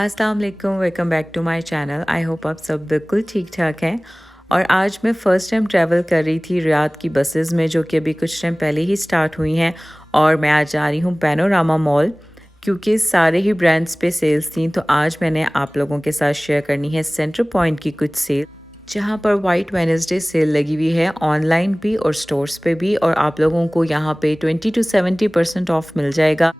अस्सलाम वालेकुम, welcome back to my channel. I hope आप सब बिल्कुल ठीक ठाक हैं। और आज मैं फ़र्स्ट टाइम ट्रैवल कर रही थी रियाद की बसेस में, जो कि अभी कुछ टाइम पहले ही स्टार्ट हुई हैं। और मैं आज जा रही हूँ पैनोरामा मॉल, क्योंकि सारे ही ब्रांड्स पे सेल्स थी। तो आज मैंने आप लोगों के साथ शेयर करनी है सेंटर पॉइंट की कुछ सेल, जहाँ पर वाइट वेडनेसडे सेल लगी हुई है, ऑनलाइन भी और स्टोर्स पे भी। और आप लोगों को यहाँ पे 20 to 70% ऑफ मिल जाएगा।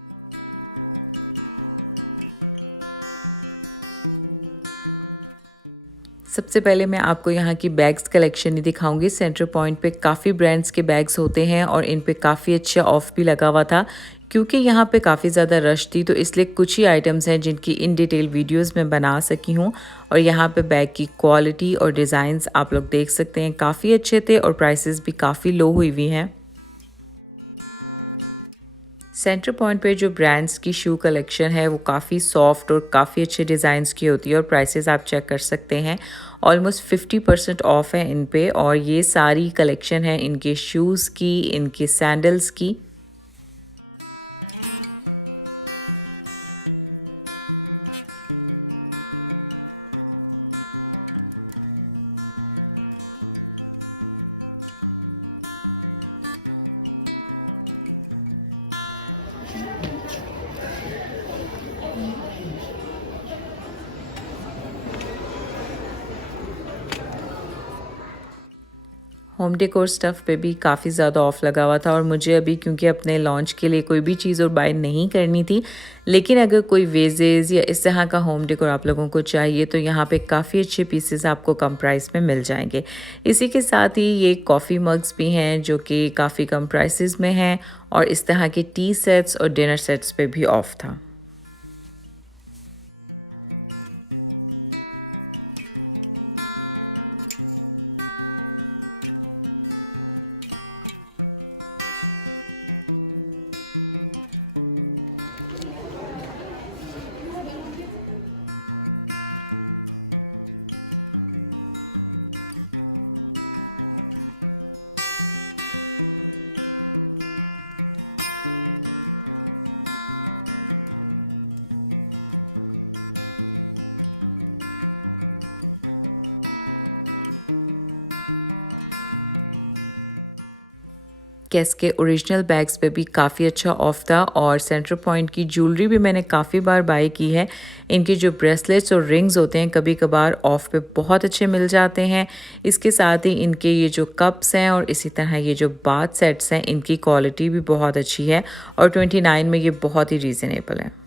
सबसे पहले मैं आपको यहाँ की बैग्स कलेक्शन ही दिखाऊंगी। सेंटर पॉइंट पे काफ़ी ब्रांड्स के बैग्स होते हैं और इन पे काफ़ी अच्छा ऑफ भी लगा हुआ था। क्योंकि यहाँ पे काफ़ी ज़्यादा रश थी, तो इसलिए कुछ ही आइटम्स हैं जिनकी इन डिटेल वीडियोस में बना सकी हूँ। और यहाँ पे बैग की क्वालिटी और डिज़ाइंस आप लोग देख सकते हैं, काफ़ी अच्छे थे और प्राइसेस भी काफ़ी लो हुई हुई हैं। सेंटर पॉइंट पे जो ब्रांड्स की शू कलेक्शन है वो काफ़ी सॉफ्ट और काफ़ी अच्छे डिज़ाइंस की होती है। और प्राइसेस आप चेक कर सकते हैं, ऑलमोस्ट 50% ऑफ है इन पे। और ये सारी कलेक्शन है इनके शूज़ की, इनके सैंडल्स की। होम डेकोर स्टफ़ पे भी काफ़ी ज़्यादा ऑफ़ लगा हुआ था। और मुझे अभी क्योंकि अपने लॉन्च के लिए कोई भी चीज़ और बाय नहीं करनी थी, लेकिन अगर कोई वेजेस या इस तरह का होम डेकोर आप लोगों को चाहिए तो यहाँ पे काफ़ी अच्छे पीसेस आपको कम प्राइस में मिल जाएंगे। इसी के साथ ही ये कॉफ़ी मग्स भी हैं जो कि काफ़ी कम प्राइसेस में हैं। और इस तरह के टी सेट्स और डिनर सेट्स पे भी ऑफ़ था। केस के ओरिजिनल बैग्स पे भी काफ़ी अच्छा ऑफ था। और सेंटर पॉइंट की ज्वेलरी भी मैंने काफ़ी बार बाय की है। इनके जो ब्रेसलेट्स और रिंग्स होते हैं कभी कभार ऑफ पे बहुत अच्छे मिल जाते हैं। इसके साथ ही इनके ये जो कप्स हैं और इसी तरह ये जो बाथ सेट्स हैं, इनकी क्वालिटी भी बहुत अच्छी है। और 29 में ये बहुत ही रीज़नेबल है।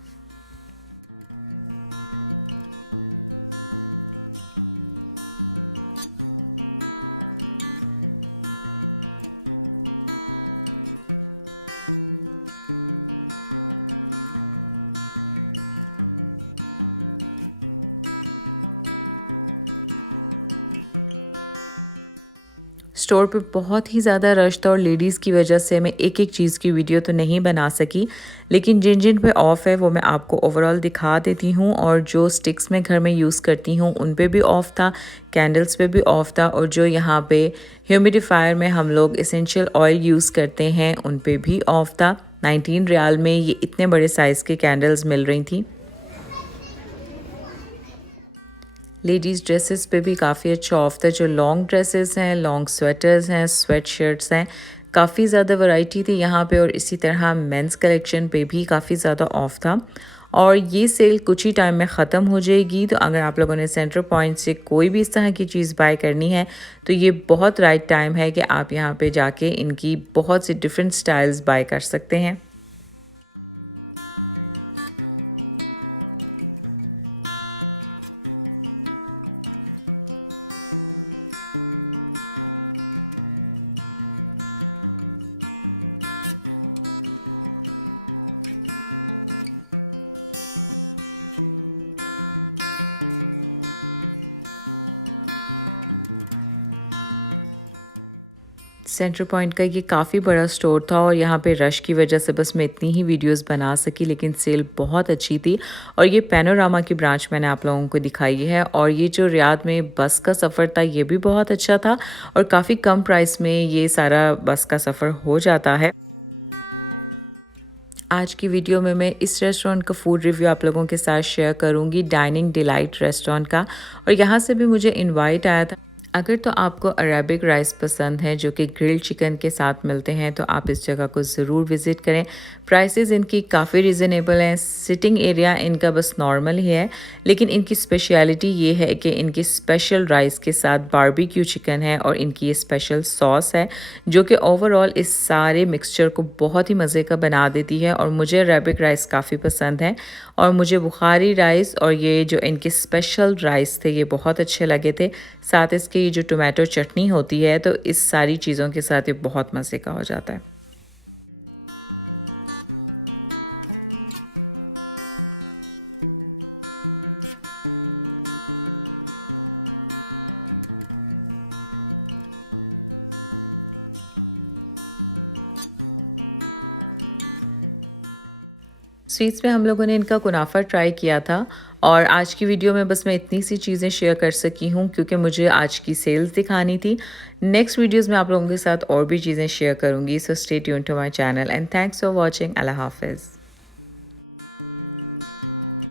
स्टोर पे बहुत ही ज़्यादा रश था और लेडीज़ की वजह से मैं एक एक चीज़ की वीडियो तो नहीं बना सकी, लेकिन जिन जिन पे ऑफ़ है वो मैं आपको ओवरऑल दिखा देती हूँ। और जो स्टिक्स मैं घर में यूज़ करती हूँ उन पे भी ऑफ़ था, कैंडल्स पे भी ऑफ़ था। और जो यहाँ पे ह्यूमिडिफायर में हम लोग एसेंशियल ऑयल यूज़ करते हैं उन पे भी ऑफ़ था। 19 रियाल में ये इतने बड़े साइज़ के कैंडल्स मिल रही थी। लेडीज़ ड्रेसेस पे भी काफ़ी अच्छा ऑफ था। जो लॉन्ग ड्रेसेस हैं, लॉन्ग स्वेटर्स हैं, स्वेट शर्ट्स हैं, काफ़ी ज़्यादा वैरायटी थी यहाँ पे। और इसी तरह मेंस कलेक्शन पे भी काफ़ी ज़्यादा ऑफ था। और ये सेल कुछ ही टाइम में ख़त्म हो जाएगी। तो अगर आप लोगों ने सेंटर पॉइंट से कोई भी इस तरह की चीज़ बाय करनी है तो ये बहुत राइट टाइम है कि आप यहाँ पे जाके इनकी बहुत सी डिफरेंट स्टाइल्स बाय कर सकते हैं। सेंटर पॉइंट का ये काफ़ी बड़ा स्टोर था और यहाँ पे रश की वजह से बस मैं इतनी ही वीडियोस बना सकी, लेकिन सेल बहुत अच्छी थी। और ये पैनोरामा की ब्रांच मैंने आप लोगों को दिखाई है। और ये जो रियाद में बस का सफ़र था ये भी बहुत अच्छा था और काफ़ी कम प्राइस में ये सारा बस का सफ़र हो जाता है। आज की वीडियो में मैं इस रेस्टोरेंट का फूड रिव्यू आप लोगों के साथ शेयर करूंगी, डाइनिंग डिलाइट रेस्टोरेंट का। और यहाँ से भी मुझे इनवाइट आया था। अगर तो आपको अरेबिक राइस पसंद है जो कि ग्रिल्ड चिकन के साथ मिलते हैं तो आप इस जगह को ज़रूर विज़िट करें। प्राइसेस इनकी काफ़ी रिजनेबल हैं। सिटिंग एरिया इनका बस नॉर्मल ही है, लेकिन इनकी स्पेशलिटी ये है कि इनकी स्पेशल राइस के साथ बारबेक्यू चिकन है और इनकी ये स्पेशल सॉस है जो कि ओवरऑल इस सारे मिक्सचर को बहुत ही मज़े का बना देती है। और मुझे अरेबिक राइस काफ़ी पसंद है और मुझे बुखारी राइस और ये जो इनके स्पेशल राइस थे ये बहुत अच्छे लगे थे। साथ इसके ये जो टोमेटो चटनी होती है तो इस सारी चीज़ों के साथ ये बहुत मज़े का हो जाता है। स्वीट्स में हम लोगों ने इनका कुनाफा ट्राई किया था और आज की वीडियो में बस मैं इतनी सी चीज़ें शेयर कर सकी हूँ क्योंकि मुझे आज की सेल्स दिखानी थी। नेक्स्ट वीडियोस में आप लोगों के साथ और भी चीज़ें शेयर करूँगी। So stay tuned to my channel and thanks for watching. अल्लाह हाफिज़।